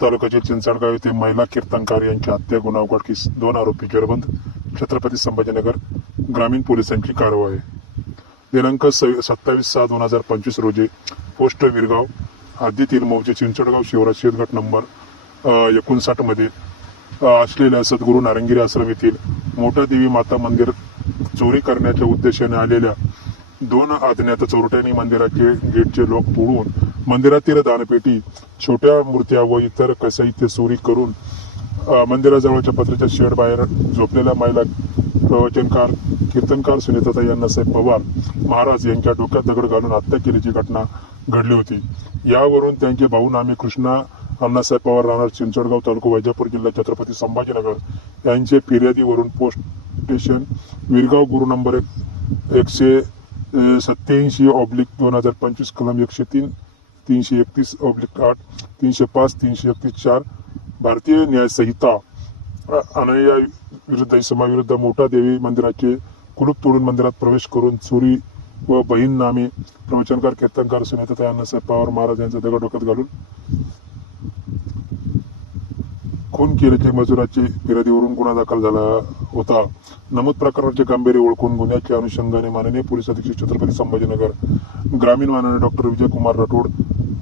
तालुक्यातील चिंचणगाव येथे महिला कीर्तनकार यांच्या हत्या गुन्हा उघडकीस दोन आरोपी जेरबंद छत्रपती संभाजीनगर ग्रामीण पोलिसांची कारवाई दिनांक सत्तावीस सहा दोन हजार पंचवीस रोजी पोस्ट विरगाव हद्दीतील मौजे चिंचणगाव शिवराज शेतगट नंबर एकोणसाठमध्ये असलेल्या सद्गुरू नारंगिरी आश्रम येथील मोठा देवी माता मंदिर चोरी करण्याच्या उद्देशाने आलेल्या दोन अज्ञात चोरट्यांनी मंदिराचे गेटचे लॉक तोडून मंदिरातील दानपेटी छोट्या मूर्त्या व इतर साहित्य चोरी करून मंदिराजवळच्या पत्र्याच्या शेड बाहेर झोपलेल्या महिला प्रवचनकार कीर्तनकार सुनीताताई साहेब पवार महाराज यांच्या डोक्यात दगड घालून हत्या केल्याची घटना घडली होती. यावरून त्यांचे भाऊ नामे कृष्णा अण्णासाहेब पवार राहणार चिंचवडगाव तालुका वैजापूर जिल्हा छत्रपती संभाजीनगर यांचे फिर्यादीवरून पोस्ट स्टेशन विरगाव गुरु नंबर एक एकशे सत्याऐंशी ऑब्लिक दोन हजार पंचवीस कलम एकशे तीन तीनशे एकतीस ऑब्लिक आठ तीनशे पाच तीनशे एकतीस चार भारतीय न्याय संहिता अनया विरुद्ध इसमाविरुद्ध मोठा देवी मंदिराचे कुलूप तोडून मंदिरात प्रवेश करून चोरी व बहीण नामे प्रवचनकार कीर्तनकार सुनेता अण्णासाहेब पवार महाराज यांचा दगड डोक्यात घालून खून केल्याचे मजुराचे फिर्यादीवरून गुन्हा दाखल झाला होता. नमूद प्रकरणाचे गांभीर्य ओळखून गुन्ह्याच्या अनुषंगाने माननीय पोलीस अधीक्षक छत्रपती संभाजीनगर ग्रामीण माननीय डॉक्टर विजयकुमार राठोड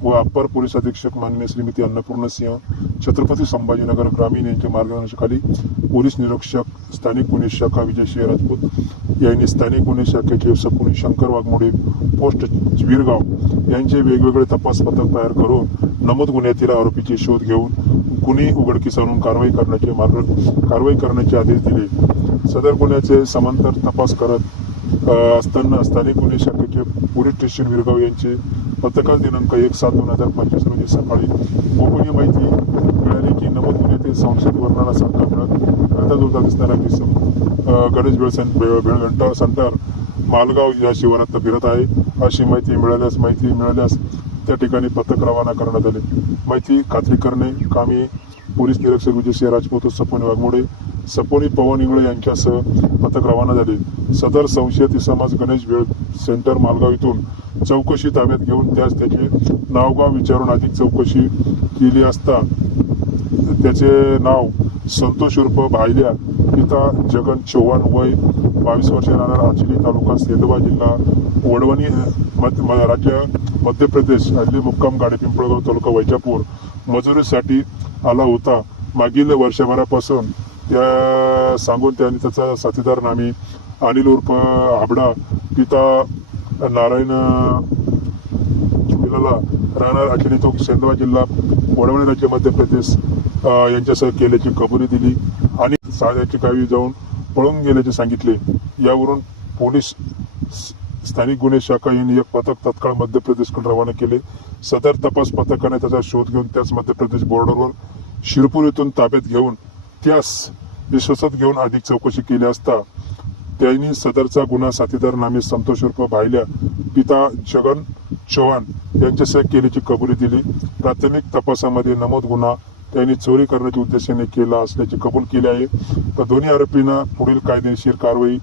व अप्पर पोलीस अधीक्षक माननीय श्रीमती अन्नपूर्ण सिंह छत्रपती संभाजीनगर ग्रामीण यांच्या मार्गदर्शनाखाली पोलीस निरीक्षक स्थानिक गुन्हे शाखा विजयसिंह राजपूत यांनी स्थानिक गुन्हे शाखेचे सपुनी शंकर वाघमोडे पोस्ट विरगाव यांचे वेगवेगळे तपास पथक तयार करून नमूद गुन्ह्यातील आरोपीचे शोध घेऊन गुन्हे उघडकीस आणून कारवाई करण्याचे मार्ग कारवाई करण्याचे आदेश दिले. सदर गुन्ह्याचे समांतर तपास करत असताना स्थानिक गुन्हे शाखेचे पोलीस स्टेशन विरगाव यांचे पत्रकार दिनांक एक सात दोन हजार पंचवीस रोजी सकाळी गोपनीय माहिती मिळाली की नमूद गुन्ह्यातील संशयित वर्णाला शंका मिळत आता जुळता दिसणारा किसम गणेश बेळसेन बेळ बेळघंटा सेंटर मालगाव या शिवारात फिरत आहे. अशी माहिती मिळाल्यास माहिती मिळाल्यास त्या ठिकाणी पथक रवाना करण्यात आले. माहिती खात्री करणे कामी पोलीस निरीक्षक विजयसिंह राजपूत सपोनी वाघमोडे सपोनी पवन इंगळे यांच्यासह पथक रवाना झाले. सदर संशयित समाज गणेश वेळ सेंटर मालगाव इथून चौकशी ताब्यात घेऊन त्यास त्याचे नावगाव विचारून अधिक चौकशी केली असता त्याचे नाव संतोष उर्फ भायल्या पिता जगन चव्हाण वय बावीस वर्षे राहणार आचली तालुका सेंदवा जिल्हा वडवणी मध्य म- राज्य मध्य प्रदेश हल्ली मुक्काम गाडी पिंपळगाव तालुका वैजापूर. मजुरीसाठी आला होता. मागील वर्षभरापासून त्या सांगून त्यांनी त्याचा साथीदार नामी अनिल उर्फ हाबडा पिता नारायण मुलाला राहणार अखिली तो सेंदवा जिल्हा वडवणी राज्य मध्य प्रदेश यांच्यासह केल्याची कबुली दिली आणि साध्याची गावी जाऊन पळून गेल्याचे सांगितले. यावरून पोलीस स्थानिक गुन्हे शाखा यांनी एक पथक तत्काळ मध्य प्रदेशकडे रवाना केले. सदर तपास पथकाने त्याचा शोध घेऊन त्याच मध्य प्रदेश बॉर्डरवर शिरपूर येथून ताब्यात घेऊन त्यास विश्वासात घेऊन अधिक चौकशी केली असता त्यांनी सदरचा गुन्हा साथीदार नामे संतोष उर्फ भायल्या पिता जगन चव्हाण यांच्यासह केल्याची कबुली दिली. प्राथमिक तपासामध्ये नमूद गुन्हा त्यांनी चोरी करण्याच्या उद्देशाने केला असल्याची कबूल केली आहे. तर दोन्ही आरोपींना पुढील कायदेशीर कारवाई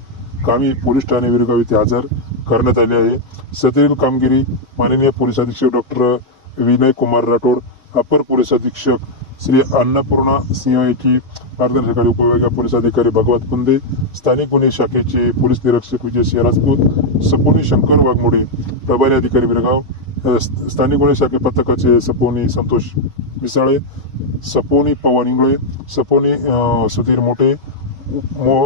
कामी पोलीस ठाणे विरगाव येथे हजर करण्यात आली आहे. सदरील कामगिरी माननीय पोलीस अधीक्षक डॉक्टर विनय कुमार राठोड अपर पोलीस अधीक्षक श्री अन्नपूर्णा सिंह याची मार्गदर्शकाली उपविभागीय पोलीस अधिकारी भगवत कुंदे स्थानिक गुन्हे शाखेचे पोलीस निरीक्षक विजय सिंह राजपूत सपोनी शंकर वाघमोडे प्रभारी अधिकारी विरगाव स्थानिक गुन्हे शाखे पथकाचे सपोनी संतोष मिसाळे सपोनी पवन इंगळे सपोनी सुधीर मोठे मो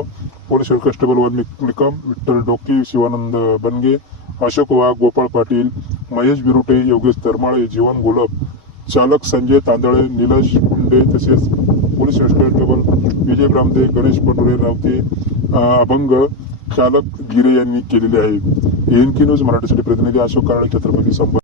पोलीस हेड कॉन्स्टेबल वन निकम विठ्ठल डोके शिवानंद बनगे अशोक वाघ गोपाळ पाटील महेश बिरुटे योगेश धर्माळे जीवन गोलप चालक संजय तांदळे निलेश कुंडे तसेच पोलीस कॉन्स्टेबल विजय ब्रामदे गणेश पटोरे रावते अभंग चालक गिरे यांनी केलेले आहे. एन के न्यूज मराठीसाठी प्रतिनिधी अशोक कारळे छत्रपती संभाजी.